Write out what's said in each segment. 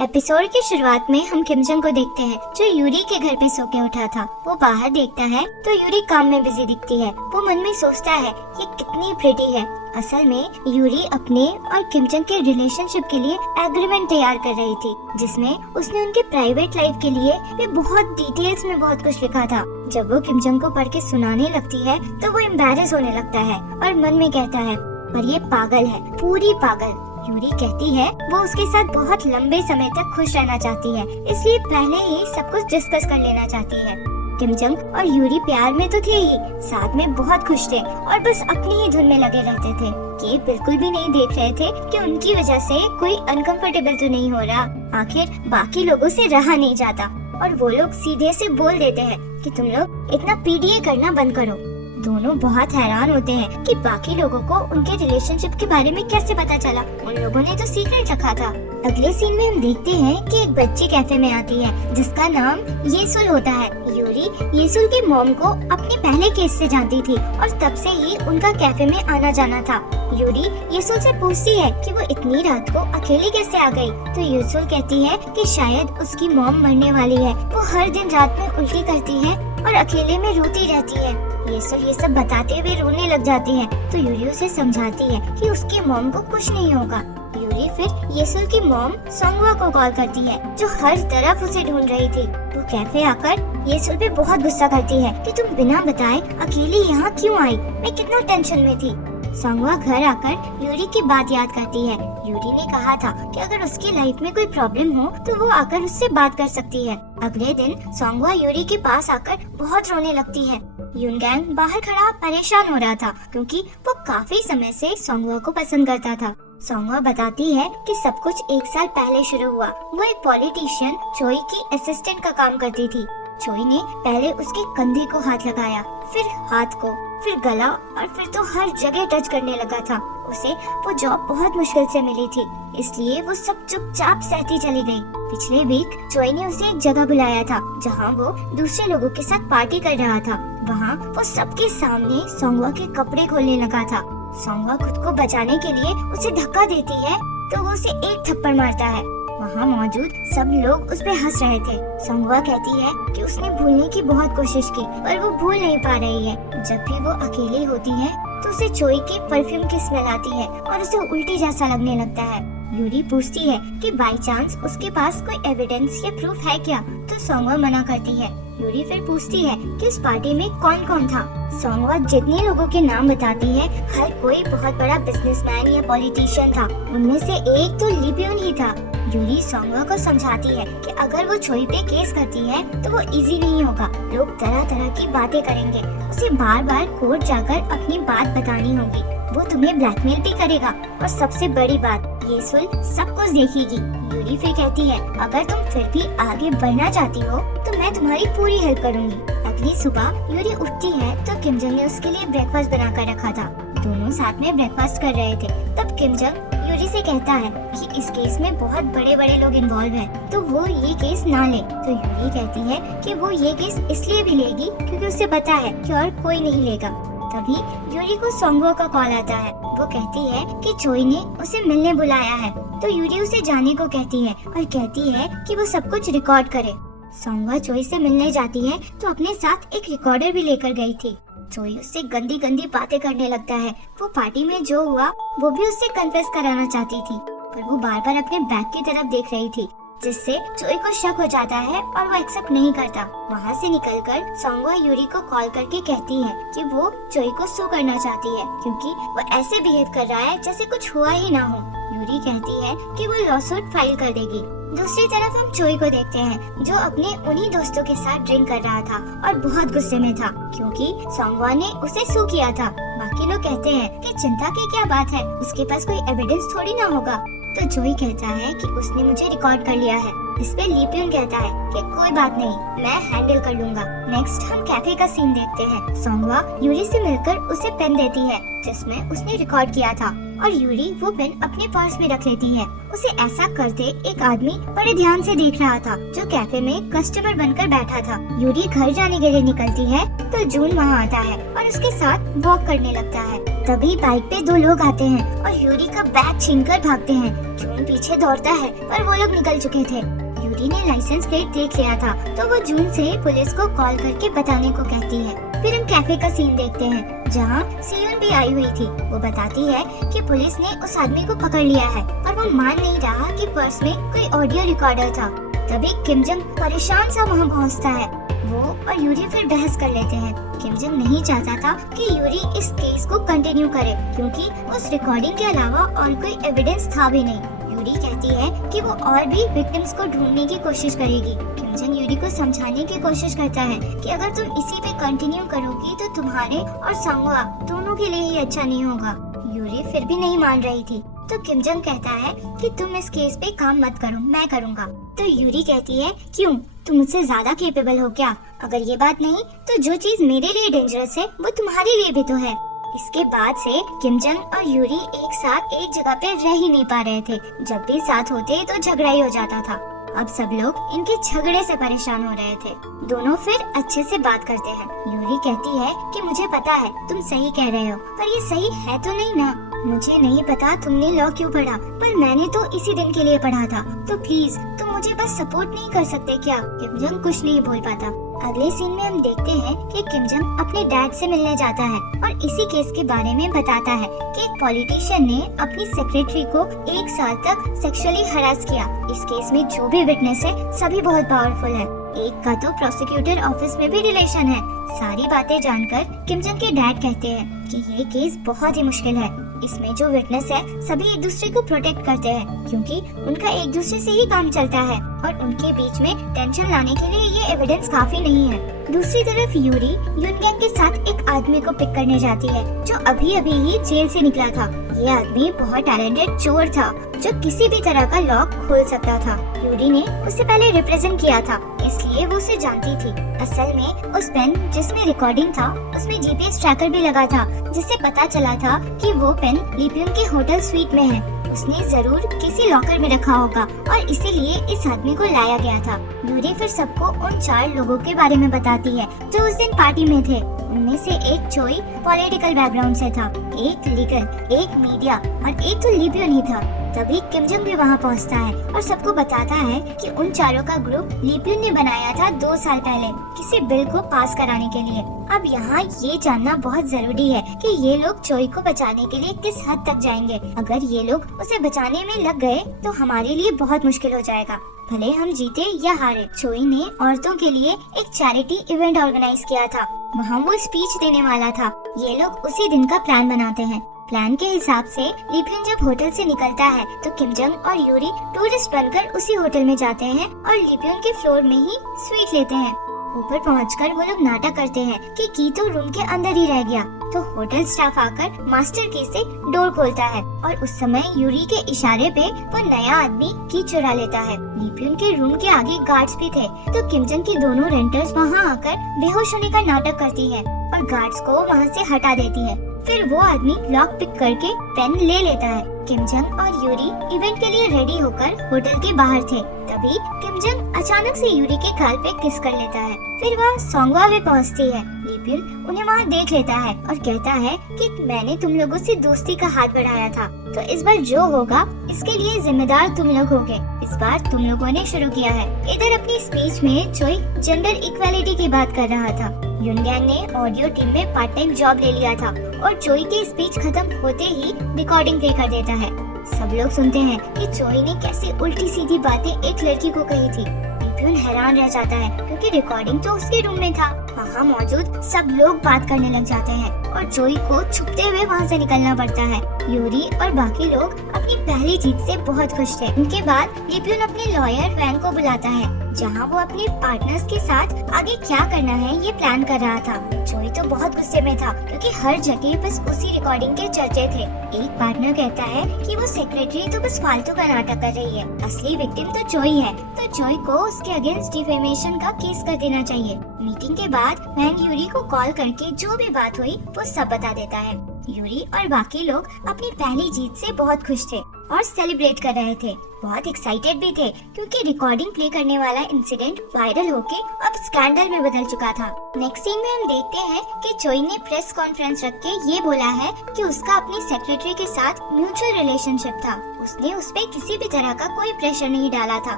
Episode की शुरुआत में हम किमजंग को देखते हैं जो यूरी के घर पे सो के उठा था। वो बाहर देखता है तो यूरी काम में बिजी दिखती है। वो मन में सोचता है ये कितनी प्रिटी है। असल में यूरी अपने और किमजंग के रिलेशनशिप के लिए एग्रीमेंट तैयार कर रही थी, जिसमें उसने उनके प्राइवेट लाइफ के लिए भी बहुत डिटेल्स में बहुत कुछ लिखा था। जब वो किमजंग को पढ़ के सुनाने लगती है तो वो एम्बैरेस होने लगता है और मन में कहता है पर ये पागल है, पूरी पागल। यूरी कहती है वो उसके साथ बहुत लंबे समय तक खुश रहना चाहती है, इसलिए पहले ही सब कुछ डिस्कस कर लेना चाहती है। किमजंग और यूरी प्यार में तो थे ही, साथ में बहुत खुश थे और बस अपनी ही धुन में लगे रहते थे। ये बिल्कुल भी नहीं देख रहे थे कि उनकी वजह से कोई अनकंफर्टेबल तो नहीं हो रहा। आखिर बाकी लोगों से रहा नहीं जाता और वो लोग सीधे से बोल देते हैं कि तुम लोग इतना पीडीए करना बंद करो। दोनों बहुत हैरान होते हैं कि बाकी लोगों को उनके रिलेशनशिप के बारे में कैसे पता चला। उन लोगों ने तो सीक्रेट रखा था। अगले सीन में हम देखते हैं कि एक बच्ची कैफे में आती है जिसका नाम येसुल होता है। यूरी येसुल की मॉम को अपने पहले केस से जानती थी और तब से ही उनका कैफे में आना जाना था। यूरी येसुल से पूछती है कि वो इतनी रात को अकेली कैसे आ गई, तो येसुल कहती है कि शायद उसकी मॉम मरने वाली है। वो हर दिन रात में उल्टी करती है और अकेले में रोती रहती है। येसुल ये सब बताते हुए रोने लग जाती है तो यूरी उसे समझाती है कि उसकी मॉम को कुछ नहीं होगा। यूरी फिर येसुल की मॉम सोंगवा को कॉल करती है जो हर तरफ उसे ढूंढ रही थी। वो कैफे आकर येसुल पे बहुत गुस्सा करती है कि तुम बिना बताए अकेली यहाँ क्यों आई, मैं कितना टेंशन में थी। सोंगवा घर आकर यूरी की बात याद करती है। यूरी ने कहा था कि अगर उसकी लाइफ में कोई प्रॉब्लम हो तो वो आकर उससे बात कर सकती है। अगले दिन सोंगवा यूरी के पास आकर बहुत रोने लगती है। यूनगैंग बाहर खड़ा परेशान हो रहा था क्योंकि वो काफी समय से सोंगवा को पसंद करता था। सोंगवा बताती है कि सब कुछ 1 साल पहले शुरू हुआ। वो एक पॉलिटिशियन चोई की असिस्टेंट का काम करती थी। चोई ने पहले उसके कंधे को हाथ लगाया, फिर हाथ को, फिर गला और फिर तो हर जगह टच करने लगा था। उसे वो जॉब बहुत मुश्किल से मिली थी, इसलिए वो सब चुपचाप सहती चली गई। पिछले वीक चोई ने उसे एक जगह बुलाया था जहाँ वो दूसरे लोगों के साथ पार्टी कर रहा था। वहाँ वो सबके सामने सोंगवा के कपड़े खोलने लगा था। सोंगवा खुद को बचाने के लिए उसे धक्का देती है तो वो उसे एक थप्पड़ मारता है। वहाँ मौजूद सब लोग उस पे हंस रहे थे। सोंगवा कहती है कि उसने भूलने की बहुत कोशिश की पर वो भूल नहीं पा रही है। जब भी वो अकेली होती है तो उसे चोई के परफ्यूम की स्मेल आती है और उसे उल्टी जैसा लगने लगता है। यूरी पूछती है कि बाय चांस उसके पास कोई एविडेंस या प्रूफ है क्या, तो सोंगवा मना करती है। यूरी फिर पूछती है कि उस पार्टी में कौन कौन था। सोंगवा जितने लोगों के नाम बताती है हर कोई बहुत बड़ा बिजनेसमैन या पॉलिटिशियन था। उनमें से एक तो ली प्यून ही था। यूरी सोंगवा को समझाती है कि अगर वो चोई पे केस करती है तो वो इजी नहीं होगा, लोग तरह तरह की बातें करेंगे। उसे बार बार कोर्ट जाकर अपनी बात बतानी होगी। वो तुम्हें ब्लैकमेल भी करेगा और सबसे बड़ी बात येसुल सब कुछ देखेगी। यूरी फिर कहती है अगर तुम फिर भी आगे बढ़ना चाहती हो तो मैं तुम्हारी पूरी हेल्प करूंगी। अगली सुबह यूरी उठती है तो किमजंग ने उसके लिए ब्रेकफास्ट बना कर रखा था। दोनों साथ में ब्रेकफास्ट कर रहे थे। तब किमजंग यूरी से कहता है कि इस केस में बहुत बड़े बड़े लोग इन्वॉल्व हैं, तो वो ये केस ना ले। तो यूरी कहती है कि वो ये केस इसलिए भी लेगी क्योंकि उसे पता है कि और कोई नहीं लेगा। तभी यूरी को सोंगवा का कॉल आता है। वो कहती है कि चोई ने उसे मिलने बुलाया है, तो यूरी उसे जाने को कहती है और कहती है कि वो सब कुछ रिकॉर्ड करे। सोंगवा चोई से मिलने जाती है तो अपने साथ एक रिकॉर्डर भी लेकर गई थी। चोई उससे गंदी गंदी बातें करने लगता है। वो पार्टी में जो हुआ वो भी उससे कन्फेस कराना चाहती थी, पर वो बार बार अपने बैग की तरफ देख रही थी, जिससे चोई को शक हो जाता है और वो एक्सेप्ट नहीं करता। वहाँ से निकलकर सोंगवा यूरी को कॉल करके कहती है कि वो चोई को सू करना चाहती है क्योंकि वो ऐसे बिहेव कर रहा है जैसे कुछ हुआ ही ना हो। यूरी कहती है कि वो लॉसूट फाइल कर देगी। दूसरी तरफ हम चोई को देखते हैं जो अपने उन्हीं दोस्तों के साथ ड्रिंक कर रहा था और बहुत गुस्से में था क्योंकि सोंगवा ने उसे सू किया था। बाकी लोग कहते हैं कि चिंता की क्या बात है, उसके पास कोई एविडेंस थोड़ी ना होगा। तो चोई कहता है कि उसने मुझे रिकॉर्ड कर लिया है। इस पे ली प्यून कहता है कि कोई बात नहीं, मैं हैंडल कर लूंगा। नेक्स्ट हम कैफे का सीन देखते हैं। सोंगवा यूरी से मिलकर उसे पेन देती है जिसमें उसने रिकॉर्ड किया था और यूरी वो पेन अपने पर्स में रख लेती है। उसे ऐसा करते एक आदमी बड़े ध्यान से देख रहा था जो कैफे में कस्टमर बनकर बैठा था। यूरी घर जाने के लिए निकलती है तो जून वहाँ आता है और उसके साथ वॉक करने लगता है। तभी बाइक पे दो लोग आते हैं और यूरी का बैग छीनकर भागते हैं। जून पीछे दौड़ता है पर वो लोग निकल चुके थे। यूरी ने लाइसेंस प्लेट देख लिया था तो वो जून से पुलिस को कॉल करके बताने को कहती है। फिर हम कैफे का सीन देखते हैं जहाँ सियोन भी आई हुई थी। वो बताती है कि पुलिस ने उस आदमी को पकड़ लिया है पर वो मान नहीं रहा कि पर्स में कोई ऑडियो रिकॉर्डर था। तभी किम जंग परेशान सा वहाँ पहुँचता है। वो और यूरी फिर बहस कर लेते हैं। किम जंग नहीं चाहता था कि यूरी इस केस को कंटिन्यू करे क्योंकि उस रिकॉर्डिंग के अलावा और कोई एविडेंस था भी नहीं। यूरी कहती है कि वो और भी विक्टिम्स को ढूंढने की कोशिश करेगी। किम जंग यूरी को समझाने की कोशिश करता है कि अगर तुम इसी पे कंटिन्यू करोगी तो तुम्हारे और सांगवा दोनों के लिए ही अच्छा नहीं होगा। यूरी फिर भी नहीं मान रही थी तो किम जंग कहता है कि तुम इस केस पे काम मत करो, मैं करूँगा। तो यूरी कहती है क्यों, तुम मुझसे ज्यादा कैपेबल हो क्या? अगर ये बात नहीं तो जो चीज मेरे लिए डेंजरस है वो तुम्हारे लिए भी तो है। इसके बाद से किम जंग और यूरी एक साथ एक जगह पे रह ही नहीं पा रहे थे। जब भी साथ होते तो झगड़ा ही हो जाता था। अब सब लोग इनके झगड़े से परेशान हो रहे थे। दोनों फिर अच्छे से बात करते हैं। यूरी कहती है कि मुझे पता है तुम सही कह रहे हो पर ये सही है तो नहीं ना। मुझे नहीं पता तुमने लॉ क्यों पढ़ा पर मैंने तो इसी दिन के लिए पढ़ा था। तो प्लीज तुम मुझे बस सपोर्ट नहीं कर सकते क्या? किम जंग कुछ नहीं बोल पाता। अगले सीन में हम देखते हैं कि किम जंग अपने डैड से मिलने जाता है और इसी केस के बारे में बताता है कि एक पॉलिटिशियन ने अपनी सेक्रेटरी को 1 साल तक सेक्सुअली हरास किया। इस केस में जो भी विटनेस है सभी बहुत पावरफुल है। एक का तो प्रोसिक्यूटर ऑफिस में भी रिलेशन है। सारी बातें जानकर किम जंग के डैड कहते हैं कि ये केस बहुत ही मुश्किल है। इसमें जो विटनेस है सभी एक दूसरे को प्रोटेक्ट करते हैं क्योंकि उनका एक दूसरे से ही काम चलता है और उनके बीच में टेंशन लाने के लिए ये एविडेंस काफी नहीं है। दूसरी तरफ यूरी युनगैंग के साथ एक आदमी को पिक करने जाती है जो अभी अभी ही जेल से निकला था। ये आदमी बहुत टैलेंटेड चोर था जो किसी भी तरह का लॉक खोल सकता था। यूरी ने उससे पहले रिप्रेजेंट किया था इसलिए वो उसे जानती थी। असल में उस पेन जिसमें रिकॉर्डिंग था उसमें जीपीएस ट्रैकर भी लगा था जिससे पता चला था कि वो पेन लिपियन के होटल स्वीट में है। उसने जरूर किसी लॉकर में रखा होगा और इसीलिए इस आदमी को लाया गया था। यूरी फिर सबको उन 4 लोगों के बारे में बताती है जो उस दिन पार्टी में थे। उनमें से एक चोई पॉलिटिकल बैकग्राउंड से था, एक लीगल, एक मीडिया और एक तो लिपियन ही था। तभी किम जंग भी वहाँ पहुँचता है और सबको बताता है कि उन चारों का ग्रुप लिपियन ने बनाया था 2 साल पहले किसी बिल को पास कराने के लिए। अब यहाँ ये जानना बहुत जरूरी है कि ये लोग चोई को बचाने के लिए किस हद तक जाएंगे। अगर ये लोग उसे बचाने में लग गए तो हमारे लिए बहुत मुश्किल हो जाएगा, भले हम जीते या हारे। चोई ने औरतों के लिए एक चैरिटी इवेंट ऑर्गेनाइज किया था, वहाँ वो स्पीच देने वाला था। ये लोग उसी दिन का प्लान बनाते हैं। प्लान के हिसाब से लिपियन जब होटल से निकलता है तो किम जंग और यूरी टूरिस्ट बनकर उसी होटल में जाते हैं और लिपियन के फ्लोर में ही स्वीट लेते हैं। ऊपर पहुंचकर वो लोग नाटक करते हैं कि की तो रूम के अंदर ही रह गया। तो होटल स्टाफ आकर मास्टर की से डोर खोलता है और उस समय यूरी के इशारे पे वो नया आदमी की चुरा लेता है। लिपियन के रूम के आगे गार्ड्स भी थे तो किम जंग की दोनों रेंटर्स वहाँ आकर बेहोश होने का नाटक करती है और गार्ड्स को वहाँ से हटा देती है। फिर वो आदमी लॉक पिक करके पेन ले लेता है। किम जंग और यूरी इवेंट के लिए रेडी होकर होटल के बाहर थे। तभी किम जंग अचानक से यूरी के गाल पे किस कर लेता है। फिर वह सोंगवा में पहुंचती है। लिपियन उन्हें वहाँ देख लेता है और कहता है कि मैंने तुम लोगों से दोस्ती का हाथ बढ़ाया था तो इस बार जो होगा इसके लिए जिम्मेदार तुम लोग होगे। इस बार तुम लोगों ने शुरू किया है। इधर अपनी स्पीच में चोई जेंडर इक्वालिटी की बात कर रहा था। युनगैंग ने ऑडियो टीम में पार्ट टाइम जॉब ले लिया था और चोई की स्पीच खत्म होते ही रिकॉर्डिंग प्ले कर देता है। सब लोग सुनते हैं कि चोई ने कैसी उल्टी सीधी बातें एक लड़की को कही थी। लिपियन हैरान रह जाता है क्योंकि रिकॉर्डिंग तो उसके रूम में था। वहाँ मौजूद सब लोग बात करने लग जाते हैं और चोई को छुपते हुए वहाँ से निकलना पड़ता है। यूरी और बाकी लोग अपनी पहली जीत से बहुत खुश थे। उनके बाद लिपियन अपने लॉयर वैंग को बुलाता है जहाँ वो अपने पार्टनर्स के साथ आगे क्या करना है ये प्लान कर रहा था। चोई तो बहुत गुस्से में था क्योंकि हर जगह बस उसी रिकॉर्डिंग के चर्चे थे। एक पार्टनर कहता है कि वो सेक्रेटरी तो बस फालतू का नाटक कर रही है, असली विक्टिम तो चोई है, तो चोई को उसके अगेंस्ट डिफेमेशन का केस कर देना चाहिए। मीटिंग के बाद वैंग यूरी को कॉल करके जो भी बात हुई वो सब बता देता है। यूरी और बाकी लोग अपनी पहली जीत से बहुत खुश थे। और सेलिब्रेट कर रहे थे। बहुत एक्साइटेड भी थे क्योंकि रिकॉर्डिंग प्ले करने वाला इंसिडेंट वायरल होके अब स्कैंडल में बदल चुका था। नेक्स्ट सीन में हम देखते हैं कि चोई ने प्रेस कॉन्फ्रेंस रख के ये बोला है कि उसका अपनी सेक्रेटरी के साथ म्यूचुअल रिलेशनशिप था। उसने उस पे किसी भी तरह का कोई प्रेशर नहीं डाला था,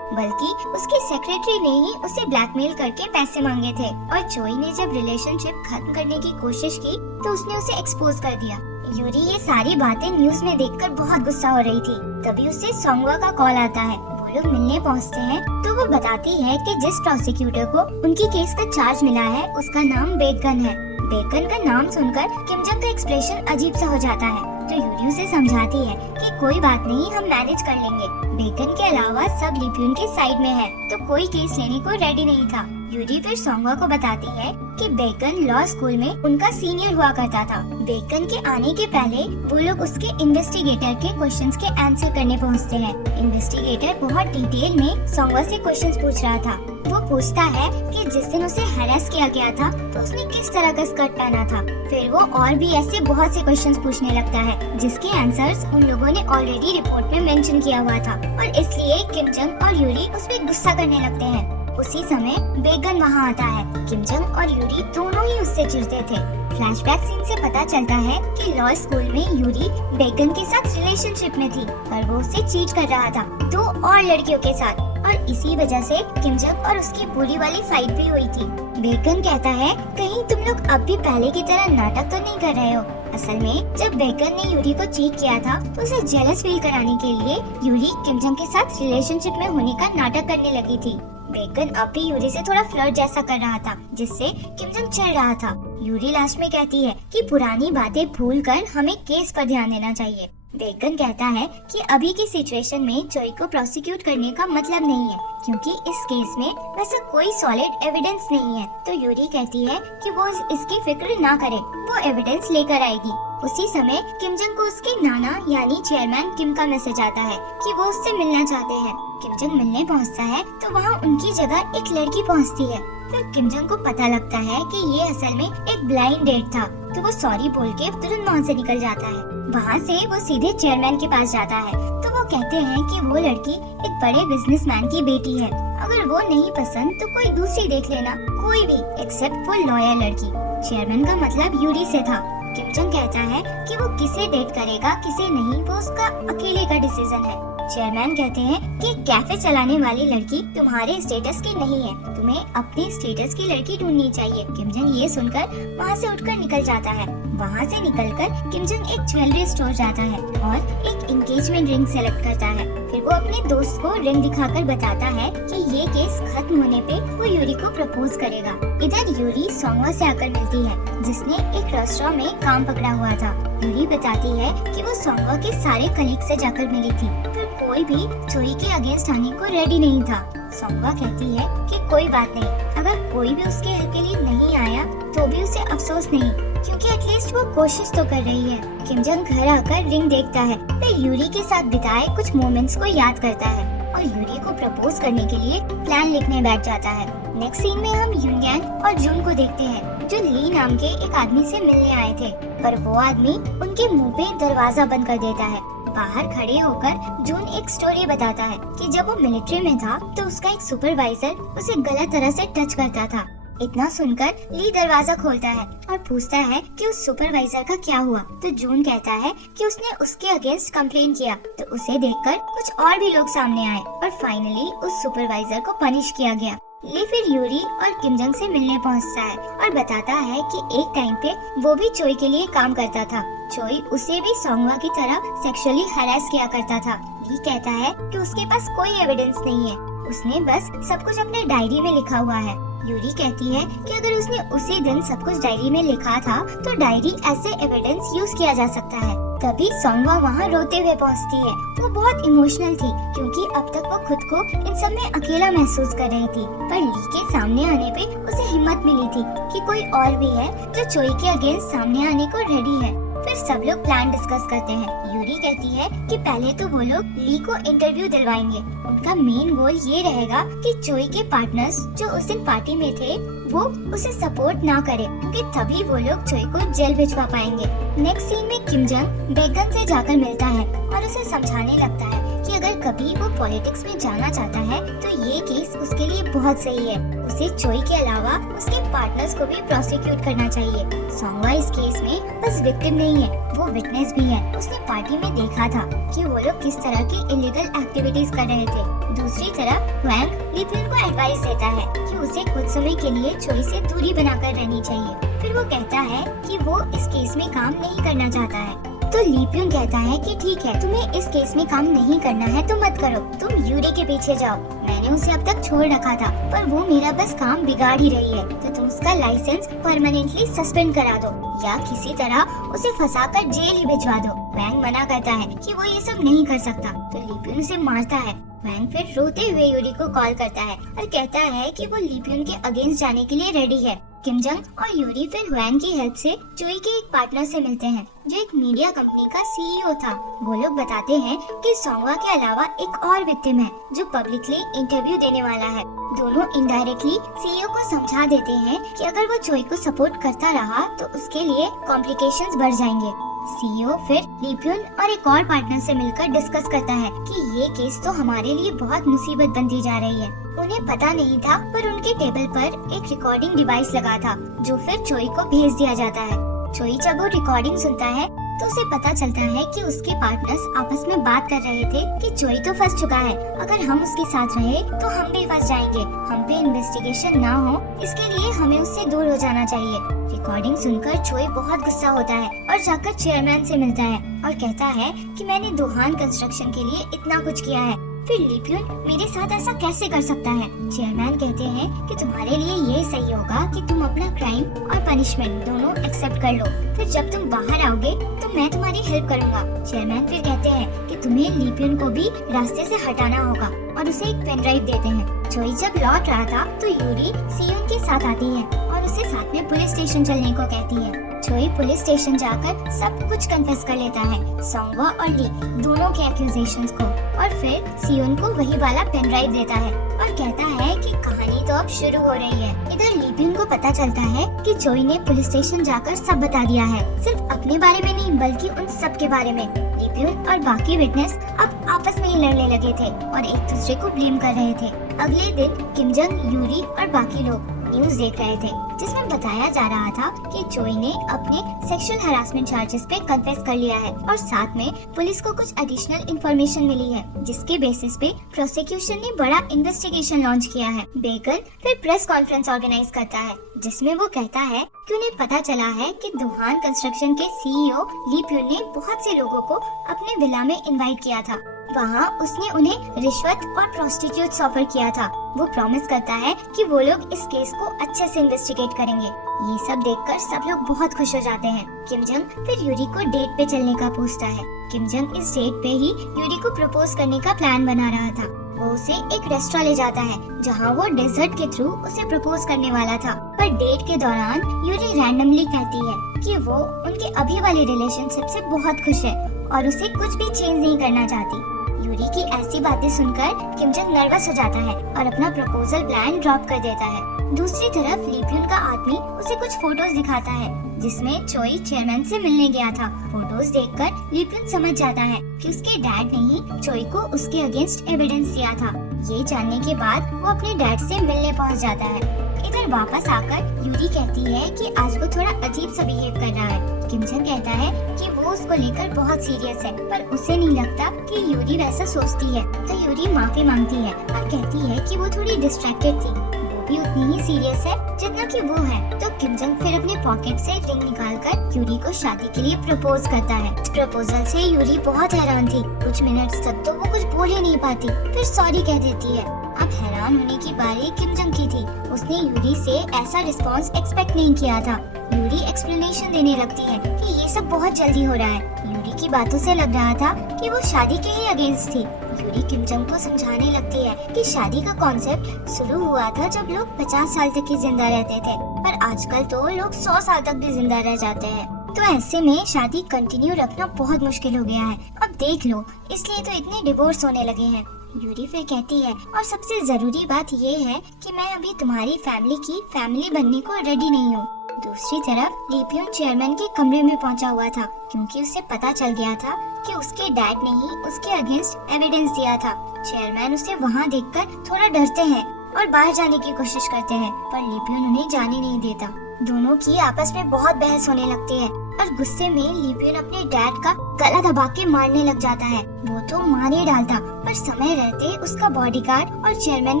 बल्कि उसकी सेक्रेटरी ने ही उसे ब्लैकमेल करके पैसे मांगे थे। और चोई ने जब रिलेशनशिप खत्म करने की कोशिश की तो उसने उसे एक्सपोज कर दिया। यूरी ये सारी बातें न्यूज में देखकर बहुत गुस्सा हो रही थी। तभी उसे सोंगवा का कॉल आता है। वो लोग मिलने पहुंचते हैं तो वो बताती है कि जिस प्रोसिक्यूटर को उनकी केस का चार्ज मिला है उसका नाम बेकन है। बेकन का नाम सुनकर किमजंग का एक्सप्रेशन अजीब सा हो जाता है। तो यूरी उसे समझाती है कि कोई बात नहीं, हम मैनेज कर लेंगे। बेकन के अलावा सब लिप्यून के साइड में है, तो कोई केस लेने को रेडी नहीं था। यूरी फिर सोंगवा को बताती है कि बेकन लॉ स्कूल में उनका सीनियर हुआ करता था। बेकन के आने के पहले वो लोग उसके इन्वेस्टिगेटर के क्वेश्चंस के आंसर करने पहुंचते हैं। इन्वेस्टिगेटर बहुत डिटेल में सोंगवा से क्वेश्चंस पूछ रहा था। वो पूछता है कि जिस दिन उसे हैरेस किया गया था तो उसने किस तरह का स्कर्ट पहना था। फिर वो और भी ऐसे बहुत से क्वेश्चंस पूछने लगता है जिसके आंसर्स उन लोगों ने ऑलरेडी रिपोर्ट में मेंशन किया हुआ था, और इसलिए किमजंग और यूरी उस पर गुस्सा करने लगते हैं। उसी समय बेगन वहाँ आता है। किमजंग और यूरी दोनों ही उससे चिढ़ते थे। फ्लैशबैक सीन से पता चलता है कि लॉ स्कूल में यूरी बेगन के साथ रिलेशनशिप में थी, पर वो उससे चीट कर रहा था 2 और लड़कियों के साथ, और इसी वजह से किमजंग और उसकी पूरी वाली फाइट भी हुई थी। बेकन कहता है कहीं तुम लोग अब भी पहले की तरह नाटक तो नहीं कर रहे हो। असल में जब बेकन ने यूरी को चीट किया था तो उसे जेलस फील कराने के लिए यूरी किमजंग के साथ रिलेशनशिप में होने का नाटक करने लगी थी। बेकन अब भी यूरी से थोड़ा फ्लर्ट जैसा कर रहा था, जिससे किमजंग चिढ़ रहा था। यूरी लास्ट में कहती है कि पुरानी बातें भूलकर हमें केस पर ध्यान देना चाहिए। बेकन कहता है कि अभी की सिचुएशन में चोई को प्रोसिक्यूट करने का मतलब नहीं है, क्योंकि इस केस में वैसा कोई सॉलिड एविडेंस नहीं है। तो यूरी कहती है कि वो इसकी फिक्र ना करे, वो एविडेंस लेकर आएगी। उसी समय किमजंग को उसके नाना यानी चेयरमैन किम का मैसेज आता है कि वो उससे मिलना चाहते हैं। किमजंग मिलने पहुंचता है तो वहाँ उनकी जगह एक लड़की पहुंचती है। फिर किमजंग को पता लगता है कि ये असल में एक ब्लाइंड डेट था, तो वो सॉरी बोल के तुरंत वहाँ से निकल जाता है। वहाँ से वो सीधे चेयरमैन के पास जाता है। तो वो कहते हैं कि वो लड़की एक बड़े बिजनेसमैन की बेटी है, अगर वो नहीं पसंद तो कोई दूसरी देख लेना, कोई भी एक्सेप्ट वो लॉयर लड़की। चेयरमैन का मतलब यूरी से था। किमजंग कहता है कि वो किसे डेट करेगा किसे नहीं वो उसका अकेले का डिसीजन है। चेयरमैन कहते हैं कि कैफे चलाने वाली लड़की तुम्हारे स्टेटस की नहीं है, तुम्हें अपने स्टेटस की लड़की ढूंढनी चाहिए। किमजंग ये सुनकर वहाँ से उठकर निकल जाता है। वहाँ से निकलकर किमजंग एक ज्वेलरी स्टोर जाता है और एक एंगेजमेंट रिंग सेलेक्ट करता है। फिर वो अपने दोस्त को रिंग दिखाकर बताता है कि ये केस खत्म होने पे वो यूरी को प्रपोज करेगा। इधर यूरी सोंगवा से आकर मिलती है, जिसने एक रेस्टोरेंट में काम पकड़ा हुआ था। यूरी बताती है कि वो सोंगवा के सारे कलीग से जाकर मिली थी, पर कोई भी चोई के अगेंस्ट आने को रेडी नहीं था। सोंगवा कहती है कि कोई बात नहीं, अगर कोई भी उसके हेल्प के लिए नहीं आया तो भी उसे अफसोस नहीं, क्योंकि एटलीस्ट वो कोशिश तो कर रही है। किमजंग घर आकर रिंग देखता है, फिर यूरी के साथ बिताए कुछ मोमेंट्स को याद करता है और यूरी को प्रपोज करने के लिए प्लान लिखने बैठ जाता है। नेक्स्ट सीन में हम यूनग्यान और जून को देखते हैं, जो ली नाम के एक आदमी से मिलने आए थे, पर वो आदमी उनके मुंह पे दरवाजा बंद कर देता है। बाहर खड़े होकर जून एक स्टोरी बताता है कि जब वो मिलिट्री में था तो उसका एक सुपरवाइजर उसे गलत तरह से टच करता था। इतना सुनकर ली दरवाजा खोलता है और पूछता है कि उस सुपरवाइजर का क्या हुआ। तो जून कहता है कि उसने उसके अगेंस्ट कंप्लेन किया, तो उसे देखकर कुछ और भी लोग सामने आए और फाइनली उस सुपरवाइजर को पनिश किया गया। ली फिर यूरी और किमजंग से मिलने पहुंचता है और बताता है कि एक टाइम पे वो भी चोई के लिए काम करता था। चोई उसे भी सोंगवा की तरह सेक्सुअली हैरेस किया करता था। ली कहता है कि उसके पास कोई एविडेंस नहीं है, उसने बस सब कुछ अपने डायरी में लिखा हुआ है। यूरी कहती है कि अगर उसने उसी दिन सब कुछ डायरी में लिखा था तो डायरी ऐसे एविडेंस यूज किया जा सकता है। तभी सोंगवा वहाँ रोते हुए पहुँचती है। वो बहुत इमोशनल थी क्योंकि अब तक वो खुद को इन सब में अकेला महसूस कर रही थी, पर ली के सामने आने पे उसे हिम्मत मिली थी कि कोई और भी है जो चोई के अगेंस्ट सामने आने को रेडी है। फिर सब लोग प्लान डिस्कस करते हैं। यूरी कहती है कि पहले तो वो लोग ली को इंटरव्यू दिलवाएंगे। उनका मेन गोल ये रहेगा कि चोई के पार्टनर्स जो उस दिन पार्टी में थे वो उसे सपोर्ट ना करे, क्योंकि तभी वो लोग चोई को जेल भिजवा पाएंगे। नेक्स्ट सीन में किमजंग बेगन से जाकर मिलता है और उसे समझाने लगता है कि अगर कभी वो पॉलिटिक्स में जाना चाहता है तो ये केस उसके लिए बहुत सही है। उसे चोई के अलावा उसके पार्टनर्स को भी प्रोसिक्यूट करना चाहिए। सोंगवा इस केस में बस विक्टिम नहीं है, वो विटनेस भी है। उसने पार्टी में देखा था कि वो लोग किस तरह की इलीगल एक्टिविटीज कर रहे थे। दूसरी तरफ वैंग लीपियन को एडवाइस देता है कि उसे कुछ समय के लिए चोई से दूरी बनाकर रहनी चाहिए। फिर वो कहता है कि वो इस केस में काम नहीं करना चाहता है। तो लीपियन कहता है कि ठीक है, तुम्हें इस केस में काम नहीं करना है तो मत करो, तुम यूरी के पीछे जाओ। मैंने उसे अब तक छोड़ रखा था पर वो मेरा बस काम बिगाड़ ही रही है, तो तुम उसका लाइसेंस परमानेंटली सस्पेंड करा दो या किसी तरह उसे फंसाकर जेल ही भिजवा दो। वैंग मना करता है कि वो ये सब नहीं कर सकता, तो लीपियन उसे मारता है। वैंग फिर रोते हुए यूरी को कॉल करता है और कहता है कि वो लीपियन के अगेंस्ट जाने के लिए रेडी है। किम जंग और यूरी फिर वैंग की हेल्प से चोई के एक पार्टनर से मिलते हैं जो एक मीडिया कंपनी का सीईओ था। वो लोग बताते हैं कि सोंगवा के अलावा एक और विक्टिम है जो पब्लिकली इंटरव्यू देने वाला है। दोनों इनडायरेक्टली सीईओ को समझा देते हैं कि अगर वो चोई को सपोर्ट करता रहा तो उसके लिए कॉम्प्लिकेशंस बढ़ जाएंगे। सीईओ फिर लीपियन और एक और पार्टनर से मिलकर डिस्कस करता है कि ये केस तो हमारे लिए बहुत मुसीबत बनती जा रही है। उन्हें पता नहीं था पर उनके टेबल पर एक रिकॉर्डिंग डिवाइस लगा था जो फिर चोई को भेज दिया जाता है। चोई जब वो रिकॉर्डिंग सुनता है तो उसे पता चलता है कि उसके पार्टनर्स आपस में बात कर रहे थे कि चोई तो फंस चुका है, अगर हम उसके साथ रहे तो हम भी फंस जाएंगे, हम पे इन्वेस्टिगेशन ना हो इसके लिए हमें उससे दूर हो जाना चाहिए। रिकॉर्डिंग सुनकर चोई बहुत गुस्सा होता है और जाकर चेयरमैन से मिलता है और कहता है कि मैंने दोहान कंस्ट्रक्शन के लिए इतना कुछ किया है, फिर लीपियन मेरे साथ ऐसा कैसे कर सकता है। चेयरमैन कहते हैं कि तुम्हारे लिए ये सही होगा कि तुम अपना क्राइम और पनिशमेंट दोनों एक्सेप्ट कर लो, फिर जब तुम बाहर आओगे तो मैं तुम्हारी हेल्प करूंगा। चेयरमैन फिर कहते हैं कि तुम्हें लीपियन को भी रास्ते से हटाना होगा और उसे एक पेन ड्राइव देते हैं। चोई जब लौट रहा था तो यूरी सीयोन के साथ आती है और उसे साथ में पुलिस स्टेशन चलने को कहती है। चोई पुलिस स्टेशन जाकर सब कुछ कन्फेस कर लेता है, सोंगवा और ली दोनों के एक्यूजेशंस को, और फिर सियोन को वही वाला पेन ड्राइव देता है और कहता है कि कहानी तो अब शुरू हो रही है। इधर लीपियन को पता चलता है कि चोई ने पुलिस स्टेशन जाकर सब बता दिया है, सिर्फ अपने बारे में नहीं बल्कि उन सब के बारे में। लीपियन और बाकी विटनेस अब आपस में ही लड़ने लगे थे और एक दूसरे को ब्लेम कर रहे थे। अगले दिन किम जंग, यूरी और बाकी लोग न्यूज देख रहे थे जिसमें बताया जा रहा था कि चोई ने अपने सेक्सुअल हरासमेंट चार्जेस पे कन्फेस कर लिया है और साथ में पुलिस को कुछ एडिशनल इंफॉर्मेशन मिली है जिसके बेसिस पे प्रोसिक्यूशन ने बड़ा इन्वेस्टिगेशन लॉन्च किया है। बेकन फिर प्रेस कॉन्फ्रेंस ऑर्गेनाइज करता है जिसमें वो कहता है कि उन्हें पता चला है कि दोहान कंस्ट्रक्शन के सीईओ ली प्यून ने बहुत से लोगों को अपने विला में इनवाइट किया था। वहाँ उसने उन्हें रिश्वत और प्रोस्टिट्यूट्स ऑफर किया था। वो प्रॉमिस करता है कि वो लोग इस केस को अच्छे से इन्वेस्टिगेट करेंगे। ये सब देखकर सब लोग बहुत खुश हो जाते हैं। किम जंग फिर यूरी को डेट पे चलने का पूछता है। किम जंग इस डेट पे ही यूरी को प्रपोज करने का प्लान बना रहा था। वो उसे एक रेस्टोरेंट ले जाता है जहाँ वो डेजर्ट के थ्रू उसे प्रपोज करने वाला था, पर डेट के दौरान यूरी रैंडमली कहती है कि वो उनके अभी वाले रिलेशनशिप से बहुत खुश है और उसे कुछ भी चेंज नहीं करना चाहती। यूरी की ऐसी बातें सुनकर किम जंग नर्वस हो जाता है और अपना प्रपोजल प्लान ड्रॉप कर देता है। दूसरी तरफ ली प्यून का आदमी उसे कुछ फोटोज दिखाता है जिसमें चोई चेयरमैन से मिलने गया था। फोटोज देखकर ली प्यून समझ जाता है कि उसके डैड ने ही चोई को उसके अगेंस्ट एविडेंस दिया था। ये जानने के बाद वो अपने डैड से मिलने पहुंच जाता है। इधर वापस आकर यूरी कहती है कि आज वो थोड़ा अजीब सा बिहेव कर रहा है। किम जंग कहता है कि वो उसको लेकर बहुत सीरियस है, पर उसे नहीं लगता कि यूरी वैसा सोचती है। तो यूरी माफी मांगती है और कहती है कि वो थोड़ी डिस्ट्रैक्टेड थी, वो भी उतनी ही सीरियस है जितना कि वो है। तो किम जंग फिर अपने पॉकेट से रिंग निकालकर यूरी को शादी के लिए प्रपोज करता है। प्रपोजल से यूरी बहुत हैरान थी। कुछ मिनट्स तक तो वो कुछ बोल ही नहीं पाती, फिर सॉरी कह देती है। अब हैरान होने की बारी किम जंग की थी। उसने यूरी से ऐसा रिस्पांस एक्सपेक्ट नहीं किया था। यूरी एक्सप्लेनेशन देने लगती है कि ये सब बहुत जल्दी हो रहा है। यूरी की बातों से लग रहा था कि वो शादी के ही अगेंस्ट थी। यूरी किम जंग को समझाने लगती है कि शादी का कॉन्सेप्ट शुरू हुआ था जब लोग 50 साल तक ही जिंदा रहते थे, पर आजकल तो लोग 100 साल तक भी जिंदा रह जाते हैं। तो ऐसे में शादी कंटिन्यू रखना बहुत मुश्किल हो गया है। अब देख लो, इसलिए तो इतने डिवोर्स होने लगे हैं। यूरी फिर कहती है और सबसे जरूरी बात ये है कि मैं अभी तुम्हारी फैमिली की फैमिली बनने को रेडी नहीं हूँ। दूसरी तरफ लीप्यून चेयरमैन के कमरे में पहुंचा हुआ था, क्योंकि उसे पता चल गया था कि उसके डैड ने ही उसके अगेंस्ट एविडेंस दिया था। चेयरमैन उसे वहां देखकर थोड़ा डरते हैं और बाहर जाने की कोशिश करते हैं, पर लीप्यून उन्हें जाने नहीं देता। दोनों की आपस में बहुत बहस होने लगती है और गुस्से में लीप्यून अपने डैड का गला दबा के मारने लग जाता है। वो तो मार ही डालता, पर समय रहते उसका बॉडीगार्ड और चेयरमैन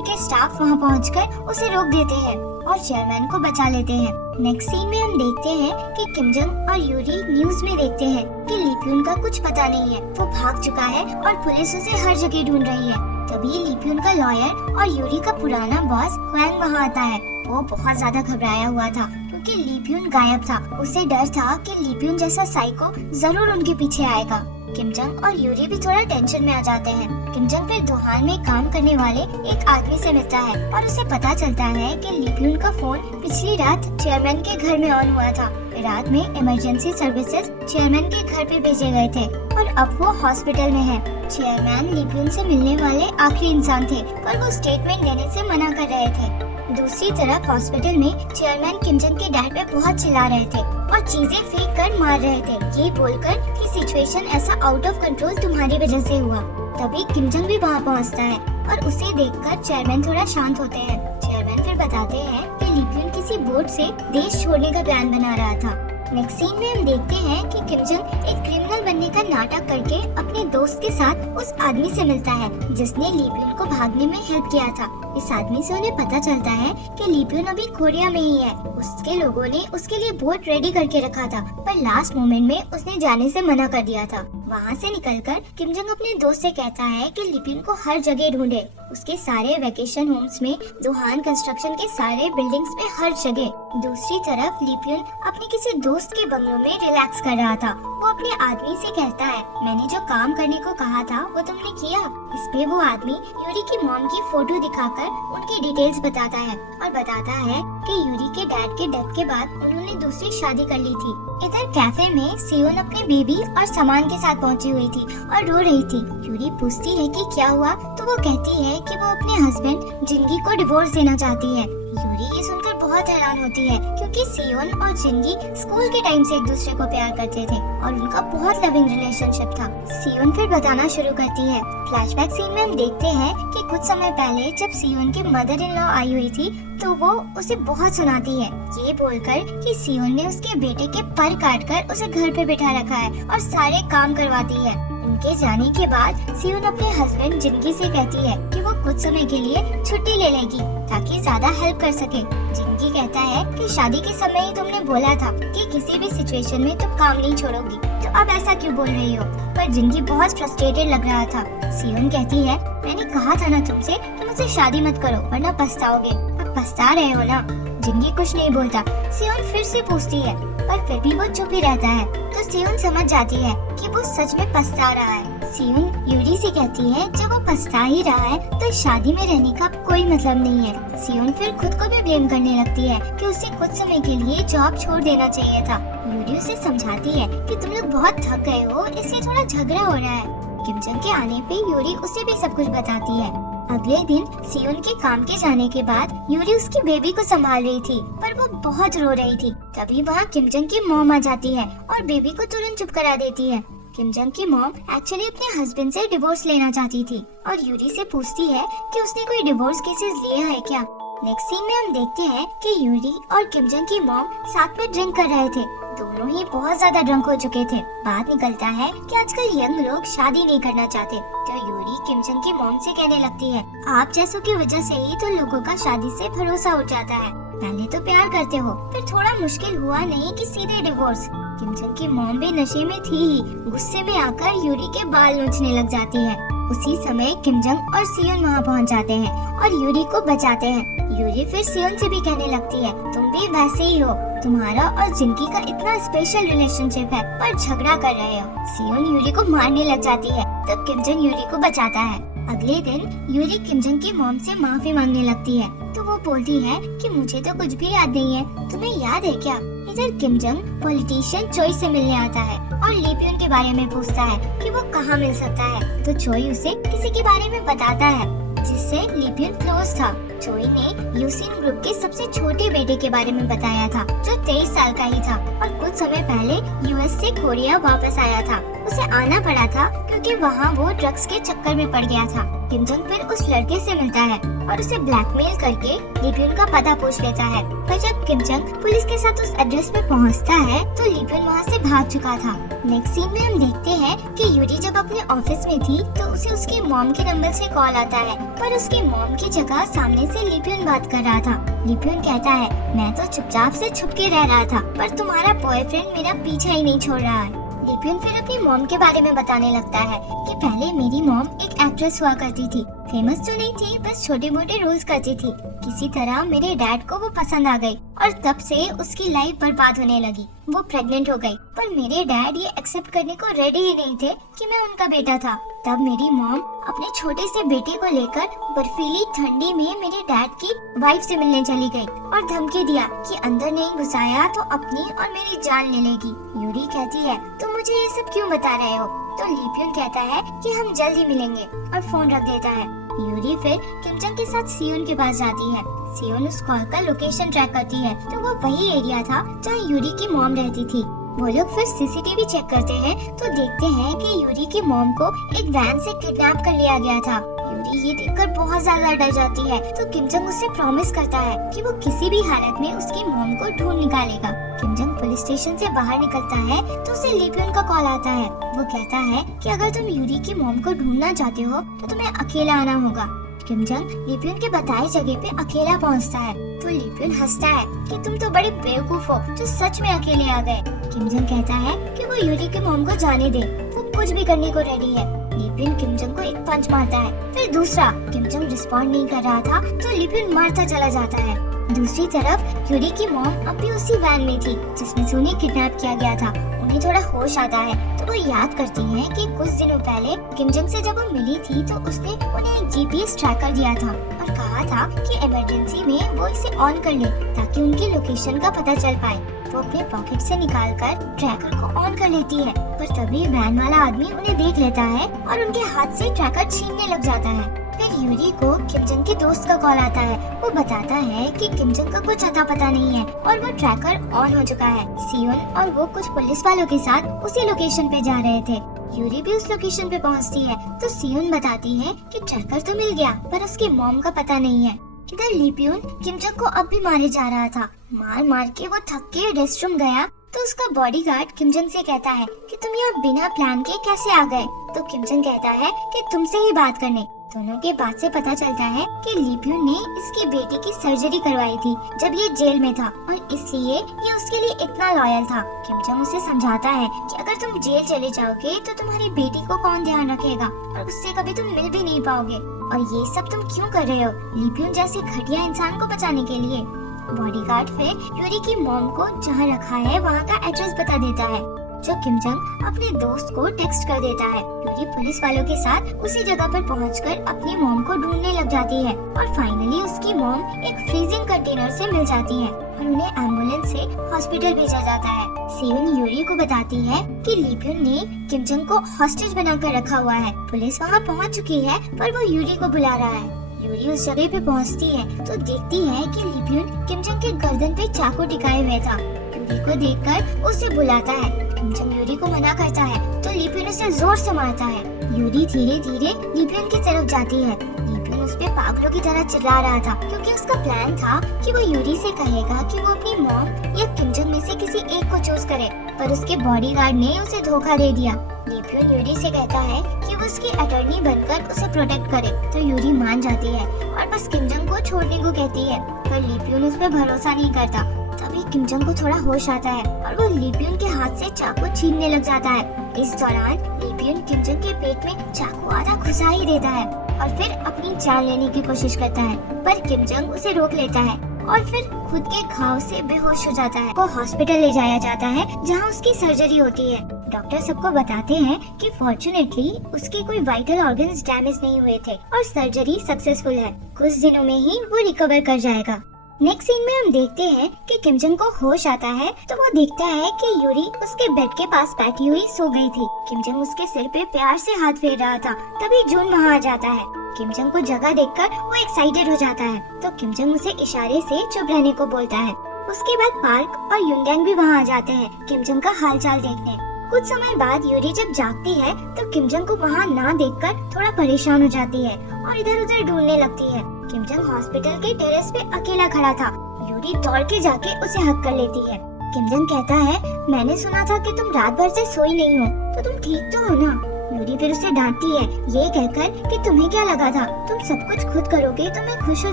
के स्टाफ वहां पहुंचकर उसे रोक देते हैं और चेयरमैन को बचा लेते हैं। नेक्स्ट सीन में हम देखते हैं कि किम जंग और यूरी न्यूज में देखते हैं कि लीप्यून का कुछ पता नहीं है, वो भाग चुका है और पुलिस उसे हर जगह ढूंढ रही है। तभी लीप्यून का लॉयर और यूरी का पुराना बॉस हुआंग वहाँ आता है। वो बहुत ज्यादा घबराया हुआ था क्योंकि लीप्यून गायब था। उसे डर था कि लीप्यून जैसा साइको जरूर उनके पीछे आएगा। किम जंग और यूरी भी थोड़ा टेंशन में आ जाते हैं। किम जंग फिर दोहान में काम करने वाले एक आदमी से मिलता है और उसे पता चलता है कि लीप्यून का फोन पिछली रात चेयरमैन के घर में ऑन हुआ था। रात में इमरजेंसी सर्विसेज चेयरमैन के घर पे भेजे गए थे और अब वो हॉस्पिटल में है। चेयरमैन लीप्यून से मिलने वाले आखिरी इंसान थे, पर वो स्टेटमेंट देने से मना कर रहे थे। दूसरी तरफ हॉस्पिटल में चेयरमैन किम जंग के डैड पे बहुत चिल्ला रहे थे और चीजें फेंक कर मार रहे थे, ये बोलकर कि सिचुएशन ऐसा आउट ऑफ कंट्रोल तुम्हारी वजह से हुआ। तभी किम जंग भी वहाँ पहुँचता है और उसे देखकर चेयरमैन थोड़ा शांत होते हैं। चेयरमैन फिर बताते हैं कि लीप्यून किसी बोट से देश छोड़ने का प्लान बना रहा था। नेक्स्ट सीन में हम देखते हैं कि किम जंग एक क्रिमिनल बनने का नाटक करके अपने दोस्त के साथ उस आदमी से मिलता है जिसने लीप्यून को भागने में हेल्प किया था। इस आदमी से उन्हें पता चलता है कि लीप्यून अभी कोरिया में ही है। उसके लोगों ने उसके लिए बोट रेडी करके रखा था, पर लास्ट मोमेंट में उसने जाने से मना कर दिया था। वहाँ से निकलकर किम जंग अपने दोस्त से कहता है कि लीप्यून को हर जगह ढूंढे, उसके सारे वेकेशन होम्स में, दोहान कंस्ट्रक्शन के सारे बिल्डिंग्स में, हर जगह। दूसरी तरफ लीप्यून अपने किसी दोस्त के बंगलों में रिलैक्स कर रहा था। वो अपने आदमी से कहता है, मैंने जो काम करने को कहा था वो तुमने किया। इस पे वो आदमी यूरी की मॉम की फोटो दिखाकर उनकी डिटेल्स बताता है और बताता है कि यूरी के डैड के डेथ के बाद उन्होंने दूसरी शादी कर ली थी। इधर कैफे में सियोन अपने बेबी और सामान के साथ पहुंची हुई थी और रो रही थी। यूरी पूछती है कि क्या हुआ, तो वो कहती है कि वो अपने हस्बैंड जिंगी को डिवोर्स देना चाहती है। यूरी ये सुनकर बहुत हैरान होती है क्योंकि सियोन और जिंगी स्कूल के टाइम से एक दूसरे को प्यार करते थे और उनका बहुत लविंग रिलेशनशिप था। सियोन फिर बताना शुरू करती है। फ्लैशबैक सीन में हम देखते हैं कि कुछ समय पहले जब सियोन की मदर इन लॉ आई हुई थी तो वो उसे बहुत सुनाती है, ये बोलकर कि सियोन ने उसके बेटे के पर काटकर उसे घर पे बिठा रखा है और सारे काम करवाती है। उनके जाने के बाद सियोन अपने हस्बैंड जिंगी से कहती है कि वो कुछ समय के लिए छुट्टी ले लेगी ताकि ज्यादा हेल्प कर सके। जिंगी कहता है कि शादी के समय ही तुमने बोला था कि किसी भी सिचुएशन में तुम काम नहीं छोड़ोगी, तो अब ऐसा क्यों बोल रही हो? पर जिंगी बहुत फ्रस्ट्रेटेड लग रहा था। सियोन कहती है, मैंने कहा था ना तुमसे कि मुझसे शादी मत करो वरना पछताओगे। अब पछता रहे हो ना। जिंगी कुछ नहीं बोलता। सियोन फिर से पूछती है, पर फिर भी वो चुप ही रहता है। तो सियोन समझ जाती है कि वो सच में पछता रहा है। सियोन यूरी से कहती है, जब वो पछता ही रहा है तो शादी में रहने का कोई मतलब नहीं है। सियोन फिर खुद को भी ब्लेम करने लगती है कि उसे कुछ समय के लिए जॉब छोड़ देना चाहिए था। यूरी उसे समझाती है कि तुम लोग बहुत थक गए हो, इसलिए थोड़ा झगड़ा हो रहा है। किम जंग के आने पे यूरी उसे भी सब कुछ बताती है। अगले दिन सियोन के काम के जाने के बाद यूरी उसकी बेबी को संभाल रही थी, पर वो बहुत रो रही थी। तभी वहाँ किम जंग की मॉम आ जाती है और बेबी को तुरंत चुप करा देती है। किम जंग की मॉम एक्चुअली अपने हस्बैंड से डिवोर्स लेना चाहती थी और यूरी से पूछती है कि उसने कोई डिवोर्स केसेस लिया है क्या। नेक्स्ट सीन में हम देखते हैं कि यूरी और किम जंग की मॉम साथ में ड्रिंक कर रहे थे। दोनों ही बहुत ज्यादा ड्रंक हो चुके थे। बात निकलता है कि आजकल यंग लोग शादी नहीं करना चाहते, तो यूरी किम जंग की मॉम से कहने लगती है, आप जैसों की वजह से ही तो लोगों का शादी से भरोसा उठ जाता है। पहले तो प्यार करते हो, फिर थोड़ा मुश्किल हुआ नहीं कि सीधे डिवोर्स। किम जंग की मॉम भी नशे में थी ही, गुस्से में आकर यूरी के बाल नोचने लग जाती है। उसी समय किम जंग और सियोन वहाँ पहुँच जाते हैं और यूरी को बचाते हैं। यूरी फिर सियोन से भी कहने लगती है, तुम भी वैसे ही हो, तुम्हारा और जिंकी का इतना स्पेशल रिलेशनशिप है पर झगड़ा कर रहे हो। सियोन यूरी को मारने लग जाती है, तब किम जंग यूरी को बचाता है। अगले दिन यूरी किम जंग की मॉम से माफी मांगने लगती है, तो वो बोलती है कि मुझे तो कुछ भी याद नहीं है, तुम्हें याद है क्या। इधर किम जंग पॉलिटिशियन चोई से मिलने आता है और लीप्यून के बारे में पूछता है कि वो कहाँ मिल सकता है, तो चोई उसे किसी के बारे में बताता है। जिससे लिपियन क्लोज था। चोई ने यूसिन ग्रुप के सबसे छोटे बेटे के बारे में बताया था, जो 23 साल का ही था और कुछ समय पहले यूएस से कोरिया वापस आया था। उसे आना पड़ा था क्योंकि वहाँ वो ड्रग्स के चक्कर में पड़ गया था। किम जंग फिर उस लड़के से मिलता है और उसे ब्लैकमेल करके लिपियन का पता पूछ लेता है। पर जब किम जंग पुलिस के साथ उस एड्रेस पे पहुंचता है तो लिपियन वहाँ से भाग चुका था। नेक्स्ट सीन में हम देखते हैं कि यूरी जब अपने ऑफिस में थी तो उसे उसकी मॉम के नंबर से कॉल आता है, पर उसकी मॉम की जगह सामने से लिपियन बात कर रहा था। लिपियन कहता है, मैं तो चुपचाप से छुप के रह रहा था, पर तुम्हारा बॉयफ्रेंड मेरा पीछा ही नहीं छोड़ रहा है। लिपियन फिर अपनी मॉम के बारे में बताने लगता है कि पहले मेरी मॉम एक एक्ट्रेस हुआ करती थी, फेमस तो नहीं थी, बस छोटे मोटे रोल्स करती थी। किसी तरह मेरे डैड को वो पसंद आ गई और तब से उसकी लाइफ बर्बाद होने लगी। वो प्रेग्नेंट हो गई, पर मेरे डैड ये एक्सेप्ट करने को रेडी ही नहीं थे कि मैं उनका बेटा था। तब मेरी मॉम अपने छोटे से बेटे को लेकर बर्फीली ठंडी में मेरे डैड की वाइफ से मिलने चली गई और धमकी दिया कि अंदर नहीं घुसाया तो अपनी और मेरी जान ले लेगी। यूरी कहती है, तुम मुझे ये सब क्यों बता रहे हो? तो लिपियन कहता है कि हम जल्द ही मिलेंगे और फोन रख देता है। यूरी फिर किम जंग के साथ सियोन के पास जाती है। सियोन उस कॉल का लोकेशन ट्रैक करती है तो वो वही एरिया था जहाँ यूरी की मॉम रहती थी। वो लोग फिर सीसीटीवी चेक करते हैं तो देखते हैं कि यूरी की मॉम को एक वैन से किडनैप कर लिया गया था। यूरी ये देखकर बहुत ज्यादा डर जाती है तो किम जंग उससे प्रॉमिस करता है कि वो किसी भी हालत में उसकी मॉम को ढूंढ निकालेगा। किम जंग पुलिस स्टेशन से बाहर निकलता है तो उसे लिपियन का कॉल आता है। वो कहता है कि अगर तुम यूरी की मॉम को ढूंढना चाहते हो तो तुम्हें अकेला आना होगा। किम जंग लिपियन के बताए जगह पे अकेला पहुंचता है तो लिपियन हंसता है कि तुम तो बड़े बेवकूफ हो जो सच में अकेले आ गए। किम जंग कहता है कि वो यूरी की मॉम को जाने दे, वो कुछ भी करने को रेडी है। लिपियन किम जंग को एक पंच मारता है, फिर दूसरा। किम जंग रिस्पॉन्ड नहीं कर रहा था तो लिपियन मारता चला जाता है। दूसरी तरफ यूरी की मॉम अब भी उसी वैन में थी जिसमें से उन्हें किडनैप किया गया था। उन्हें थोड़ा होश आता है तो वो याद करती हैं कि कुछ दिनों पहले किम जंग से जब वो मिली थी तो उसने उन्हें एक जीपीएस ट्रैकर दिया था और कहा था कि इमरजेंसी में वो इसे ऑन कर ले ताकि उनकी लोकेशन का पता चल पाए। वो अपने पॉकेट से निकालकर ट्रैकर को ऑन कर लेती है, पर तभी वैन वाला आदमी उन्हें देख लेता है और उनके हाथ से ट्रैकर छीनने लग जाता है। फिर यूरी को किम जंग के दोस्त का कॉल आता है। वो बताता है कि किम जंग का कुछ अता पता नहीं है और वो ट्रैकर ऑन हो चुका है। सियोन और वो कुछ पुलिस वालों के साथ उसी लोकेशन पे जा रहे थे। यूरी भी उस लोकेशन पे पहुंचती है तो सियोन बताती है कि ट्रैकर तो मिल गया पर उसकी मॉम का पता नहीं है। इधर लिपियन किम जंग को अब भी मारे जा रहा था। मार मार के वो थक के रेस्टरूम गया तो उसका बॉडीगार्ड किम जंग से कहता है कि तुम यहाँ बिना प्लान के कैसे आ गए? तो किम जंग कहता है कि तुमसे ही बात करने। दोनों के बात से पता चलता है कि लिपियन ने इसकी बेटी की सर्जरी करवाई थी जब ये जेल में था और इसलिए ये उसके लिए इतना लॉयल था। किम जंग उसे समझाता है कि अगर तुम जेल चले जाओगे तो तुम्हारी बेटी को कौन ध्यान रखेगा और उससे कभी तुम मिल भी नहीं पाओगे, और ये सब तुम क्यों कर रहे हो लिपियन जैसे घटिया इंसान को बचाने के लिए। बॉडीगार्ड फिर यूरी की मॉम को जहाँ रखा है वहाँ का एड्रेस बता देता है, जो किम जंग अपने दोस्त को टेक्स्ट कर देता है। यूरी पुलिस वालों के साथ उसी जगह पर पहुंचकर अपनी मॉम को ढूंढने लग जाती है और फाइनली उसकी मॉम एक फ्रीजिंग कंटेनर से मिल जाती है और उन्हें एम्बुलेंस से हॉस्पिटल भेजा जाता है। सियोन यूरी को बताती है कि लिपियन ने किम जंग को हॉस्टेज बनाकर रखा हुआ है। पुलिस वहाँ पहुँच चुकी है पर वो यूरी को बुला रहा है। यूरी उस जगह पे पहुँचती है तो देखती है कि लिपियन किम जंग के गर्दन पे चाकू टिकाए हुए था। यूरी को देखकर उसे बुलाता है। किम जंग यूरी को मना करता है तो लिपियन उसे जोर से मारता है। यूरी धीरे धीरे लिपियन की तरफ जाती है। लिपियन उस पे पागलों की तरह चिल्ला रहा था क्योंकि उसका प्लान था कि वो यूरी से कहेगा कि वो अपनी मॉम या किम जंग में से किसी एक को चूज करे, पर उसके बॉडीगार्ड ने उसे धोखा दे दिया। लिपियन यूरी से कहता है कि वो उसकी अटॉर्नी बनकर उसे प्रोटेक्ट करे तो यूरी मान जाती है और बस किम जंग को छोड़ने को कहती है, पर लिपियन उस पर भरोसा नहीं करता। तभी किम जंग को थोड़ा होश आता है और वो लिपियन के हाथ से चाकू छीनने लग जाता है। इस दौरान लिपियन किम जंग के पेट में चाकू आधा घुसा ही देता है और फिर अपनी जान लेने की कोशिश करता है, पर किम जंग उसे रोक लेता है और फिर खुद के घाव से बेहोश हो जाता है। वो हॉस्पिटल ले जाया जाता है जहाँ उसकी सर्जरी होती है। डॉक्टर सबको बताते हैं कि फॉर्चुनेटली उसके कोई वाइटल ऑर्गन्स डैमेज नहीं हुए थे और सर्जरी सक्सेसफुल है। कुछ दिनों में ही वो रिकवर कर जाएगा। नेक्स्ट सीन में हम देखते हैं कि किम जंग को होश आता है तो वो देखता है कि यूरी उसके बेड के पास बैठी हुई सो गई थी। किम जंग उसके सिर पे प्यार से हाथ फेर रहा था, तभी जून वहाँ आ जाता है। किम जंग को जगह देखकर वो एक्साइटेड हो जाता है तो किम जंग उसे इशारे से चुप रहने को बोलता है। उसके बाद पार्क और युनगैंग भी वहाँ आ जाते हैं किम जंग का हालचाल देखने। कुछ समय बाद यूरी जब जागती है तो किम जंग को वहाँ ना देखकर थोड़ा परेशान हो जाती है और इधर उधर ढूंढने लगती है। किम जंग हॉस्पिटल के टेरेस पे अकेला खड़ा था। यूरी दौड़ के जाके उसे हक कर लेती है। किम जंग कहता है, मैंने सुना था कि तुम रात भर से सोई नहीं हो, तो तुम ठीक तो हो ना? यूरी फिर उसे डांटती है ये कहकर कि तुम्हें क्या लगा था तुम सब कुछ खुद करोगे तो मैं खुश हो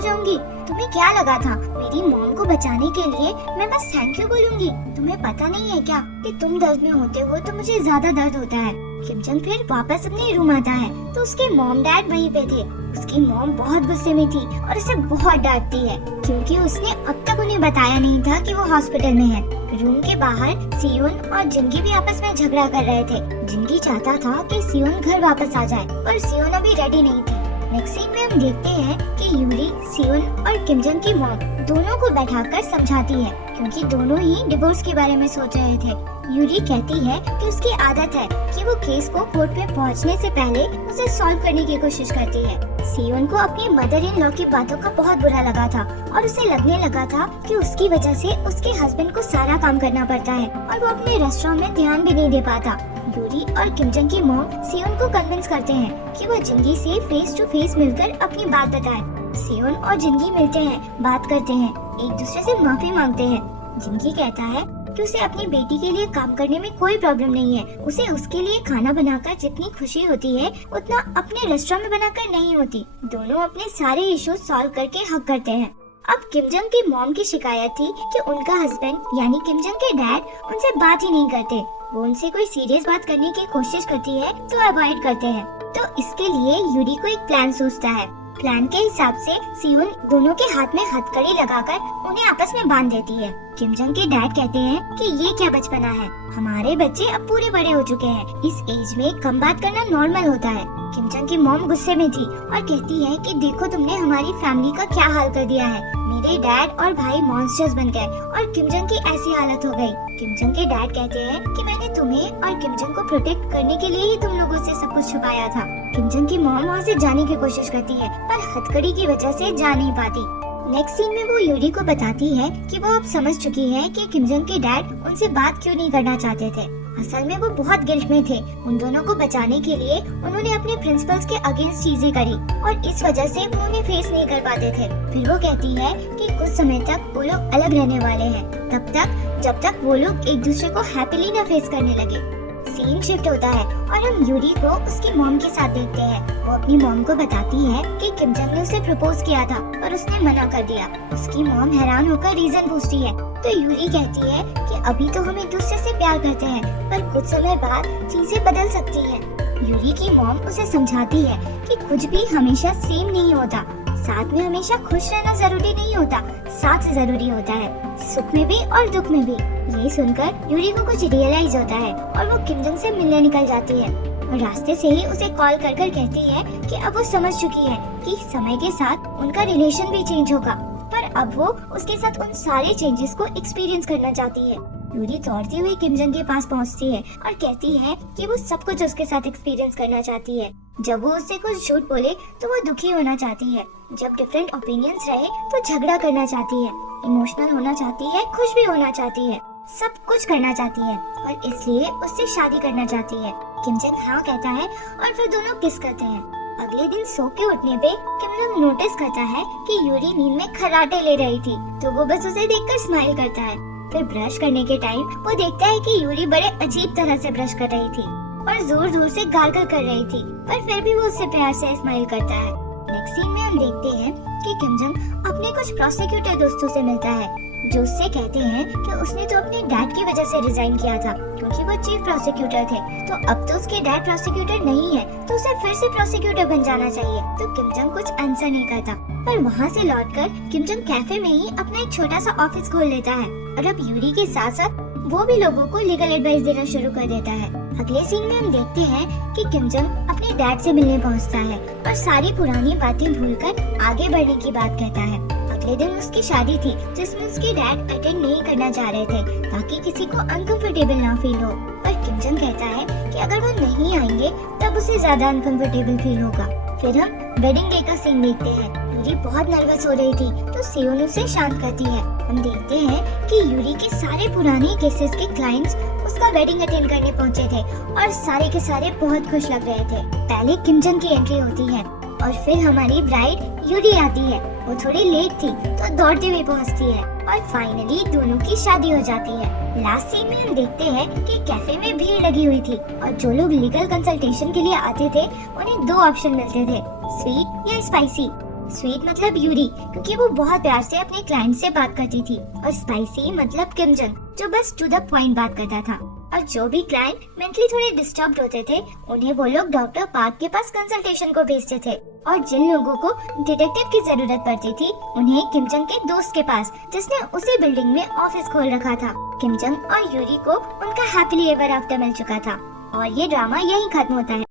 जाऊंगी। तुम्हें क्या लगा था मेरी मॉम को बचाने के लिए मैं बस थैंक यू बोलूंगी? तुम्हें पता नहीं है क्या कि तुम दर्द में होते हो तो मुझे ज्यादा दर्द होता है। किम जंग फिर वापस अपने रूम आता है तो उसके मॉम डैड वहीं पे थे। उसकी मॉम बहुत गुस्से में थी और उसे बहुत डांटती है क्योंकि उसने अब तक उन्हें बताया नहीं था कि वो हॉस्पिटल में है। रूम के बाहर सियोन और जिनगी भी आपस में झगड़ा कर रहे थे। जिनगी चाहता था कि सियोन घर वापस आ जाए पर सियोन अभी रेडी नहीं थी। नेक्स्ट सीन में हम देखते हैं कि यूरी, सियोन और किम जंग की मॉम दोनों को बैठाकर समझाती है क्योंकि दोनों ही डिवोर्स के बारे में सोच रहे थे। यूरी कहती है कि उसकी आदत है कि वो केस को कोर्ट पे पहुंचने से पहले उसे सॉल्व करने की कोशिश करती है। सियोन को अपनी मदर इन लॉ की बातों का बहुत बुरा लगा था और उसे लगने लगा था कि उसकी वजह से उसके हस्बैंड को सारा काम करना पड़ता है और वो अपने रेस्टोरेंट में ध्यान भी नहीं दे पाता। यूरी और किम जंग की मॉम सियोन को कन्विंस करते हैं कि वो जिंगी से फेस टू फेस मिलकर अपनी बात बताए। सियोन और जिंगी मिलते हैं, बात करते हैं, एक दूसरे से माफी मांगते हैं। जिंगी कहता है कि उसे अपनी बेटी के लिए काम करने में कोई प्रॉब्लम नहीं है। उसे उसके लिए खाना बनाकर जितनी खुशी होती है उतना अपने रेस्टोरेंट में बनाकर नहीं होती। दोनों अपने सारे इश्यूज सॉल्व करके हक करते हैं। अब किम जंग की मॉम की शिकायत थी कि उनका हस्बैंड यानी किम जंग के डैड उनसे बात ही नहीं करते। वो उनसे कोई सीरियस बात करने की कोशिश करती है तो अवॉइड करते हैं। तो इसके लिए यूरी को एक प्लान सोचता है। प्लान के हिसाब से सियोन दोनों के हाथ में हथकड़ी लगाकर उन्हें आपस में बांध देती है। किम जंग के डैड कहते हैं कि ये क्या बचपना है, हमारे बच्चे अब पूरे बड़े हो चुके हैं, इस एज में कम बात करना नॉर्मल होता है। किम जंग की मॉम गुस्से में थी और कहती है कि देखो तुमने हमारी फैमिली का क्या हाल कर दिया है। मेरे डैड और भाई मॉन्स्टर्स बन गए और किम जंग की ऐसी हालत हो गई। किम जंग के डैड कहते हैं कि मैंने तुम्हें और किम जंग को प्रोटेक्ट करने के लिए ही तुम लोगों से सब कुछ छुपाया था। किम जंग की मॉम वहाँ से जाने की कोशिश करती है पर हथकड़ी की वजह से जा नहीं पाती। नेक्स्ट सीन में वो यूरी को बताती है कि वो अब समझ चुकी है कि किम जंग के डैड उनसे बात क्यों नहीं करना चाहते थे। असल में वो बहुत गिल्ट में थे। उन दोनों को बचाने के लिए उन्होंने अपने प्रिंसिपल्स के अगेंस्ट चीजें करी और इस वजह से वो उन्हें फेस नहीं कर पाते थे। फिर वो कहती है कि कुछ समय तक वो लोग अलग रहने वाले हैं, तब तक जब तक वो लोग एक दूसरे को हैप्पीली न फेस करने लगे। सीन शिफ्ट होता है और हम यूरी को उसकी मॉम के साथ देखते हैं। वो अपनी मॉम को बताती है कि किम जंग ने उसे प्रपोज किया था पर उसने मना कर दिया। उसकी मॉम हैरान होकर रीजन पूछती है तो यूरी कहती है कि अभी तो हम एक दूसरे से प्यार करते हैं पर कुछ समय बाद चीजें बदल सकती हैं। यूरी की मॉम उसे समझाती है कि कुछ भी हमेशा सेम नहीं होता, साथ में हमेशा खुश रहना जरूरी नहीं होता, साथ जरूरी होता है, सुख में भी और दुख में भी। ये सुनकर यूरी को कुछ रियलाइज होता है और वो किम जंग से मिलने निकल जाती है और रास्ते से ही उसे कॉल कर कर कहती है कि अब वो समझ चुकी है कि समय के साथ उनका रिलेशन भी चेंज होगा, पर अब वो उसके साथ उन सारे चेंजेस को एक्सपीरियंस करना चाहती है। यूरी दौड़ती हुई किम जंग के पास पहुंचती है और कहती है कि वो सब कुछ उसके साथ एक्सपीरियंस करना चाहती है। जब वो उससे कुछ झूठ बोले तो वो दुखी होना चाहती है, जब डिफरेंट ओपिनियंस रहे तो झगड़ा करना चाहती है, इमोशनल होना चाहती है, खुश भी होना चाहती है, सब कुछ करना चाहती है और इसलिए उससे शादी करना चाहती है। किम जंग हाँ कहता है और फिर दोनों किस करते हैं। अगले दिन सो के उठने पे किम जंग नोटिस करता है कि यूरी नींद में खर्राटे ले रही थी तो वो बस उसे देखकर स्माइल करता है। फिर ब्रश करने के टाइम वो देखता है कि यूरी बड़े अजीब तरह से ब्रश कर रही थी और जोर जोर से गार्गल कर रही थी, पर फिर भी वो उससे प्यार से स्माइल करता है। नेक्स्ट सीन में हम देखते हैं कि किम जंग अपने कुछ प्रोसिक्यूटर दोस्तों से मिलता है जो उससे कहते हैं कि उसने तो अपने डैड की वजह से रिजाइन किया था क्योंकि वो चीफ प्रोसिक्यूटर थे, तो अब तो उसके डैड प्रोसिक्यूटर नहीं है तो उसे फिर से प्रोसिक्यूटर बन जाना चाहिए। तो किम जंग कुछ आंसर नहीं करता, पर वहाँ से लौटकर किम जंग कैफे में ही अपना एक छोटा सा ऑफिस खोल लेता है और अब यूरी के साथ साथ वो भी लोगों को लीगल एडवाइस देना शुरू कर देता है। अगले सीन में हम देखते हैं कि किम जंग अपने डैड से मिलने पहुंचता है और सारी पुरानी बातें भूलकर आगे बढ़ने की बात कहता है। अगले दिन उसकी शादी थी जिसमें उसके डैड अटेंड नहीं करना चाह रहे थे ताकि किसी को अनकंफर्टेबल ना फील हो। पर किम जंग कहता है कि अगर वो नहीं आएंगे तब उसे ज्यादा अनकंफर्टेबल फील होगा। फिर हम वेडिंग डे का सीन देखते हैं। यूरी बहुत नर्वस हो रही थी तो सियोन उसे शांत करती है। हम देखते हैं कि यूरी के सारे पुराने केसेस के क्लाइंट्स उसका वेडिंग अटेंड करने पहुंचे थे और सारे के सारे बहुत खुश लग रहे थे। पहले किम जंग की एंट्री होती है और फिर हमारी ब्राइड यूरी आती है। वो थोड़ी लेट थी तो दौड़ते हुए पहुंचती है और फाइनली दोनों की शादी हो जाती है। लास्ट सीन में हम देखते हैं कि कैफे में भीड़ लगी हुई थी और जो लोग लीगल कंसल्टेशन के लिए आते थे उन्हें 2 ऑप्शन मिलते थे, स्वीट या स्पाइसी। स्वीट मतलब यूरी क्योंकि वो बहुत प्यार से अपने क्लाइंट से बात करती थी, और स्पाइसी मतलब किम जंग जो बस टू द पॉइंट बात करता था। और जो भी क्लाइंट मेंटली थोड़े डिस्टर्ब्ड होते थे उन्हें वो लोग डॉक्टर पार्क के पास कंसल्टेशन को भेजते थे। और जिन लोगों को डिटेक्टिव की जरूरत पड़ती थी उन्हें किम जंग के दोस्त के पास, जिसने उसी बिल्डिंग में ऑफिस खोल रखा था। किम जंग और यूरी को उनका हैप्पीली एवर आफ्टर मिल चुका था और ये ड्रामा यहीं खत्म होता है।